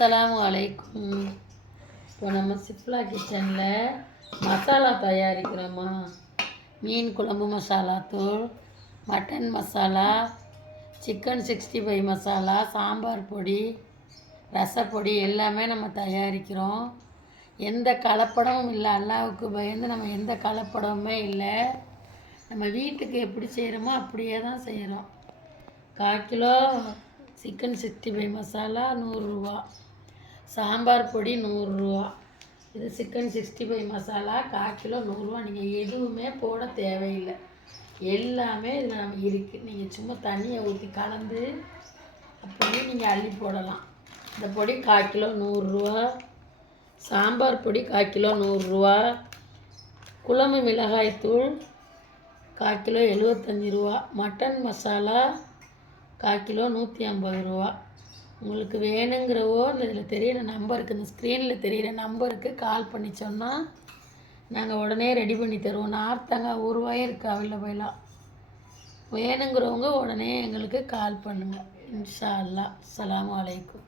அஸ்ஸலாமு அலைக்கும். இப்போ நம்ம சிப்லா கிச்சனில் மசாலா தயாரிக்கிறோமா. மீன் குழம்பு மசாலா தூள், மட்டன் மசாலா, சிக்கன் 65 மசாலா, சாம்பார் பொடி, ரசப்பொடி எல்லாமே நம்ம தயாரிக்கிறோம். எந்த கலப்படமும் இல்லை. அல்லாவுக்கு பயந்து நம்ம எந்த கலப்படமுமே இல்லை. நம்ம வீட்டுக்கு எப்படி செய்கிறோமோ அப்படியே தான் செய்கிறோம். 1/4 கிலோ சிக்கன் 65 மசாலா 100 ரூபா, சாம்பார் பொடி 100 ரூபா. இது சிக்கன் 65 மசாலா 1/4 கிலோ 100 ரூபா. நீங்கள் எதுவுமே போட தேவையில்லை, எல்லாமே இதில் நம்ம இருக்குது. நீங்கள் சும்மா தண்ணியை ஊற்றி கலந்து அப்படியே நீங்கள் அள்ளி போடலாம். இந்த பொடி 1/4 கிலோ 100 ரூபா, சாம்பார் பொடி 1/4 கிலோ 100 ரூபா, குழம்பு மிளகாய்த்தூள் 1/4 கிலோ 75 ரூபா, மட்டன் மசாலா 1/4 கிலோ 150 ரூபா. உங்களுக்கு வேணுங்கிறவோ இதில் தெரிகிற நம்பருக்கு, இந்த ஸ்க்ரீனில் தெரிகிற நம்பருக்கு கால் பண்ணி சொன்னால் நாங்கள் உடனே ரெடி பண்ணி தருவோம். நார்த்தங்காய் ஊறுகாயும் இருக்குது அவைலபிளாக. வேணுங்கிறவங்க உடனே எங்களுக்கு கால் பண்ணுங்கள். இன்ஷா அல்லாஹ். அஸ்ஸலாமு அலைக்கும்.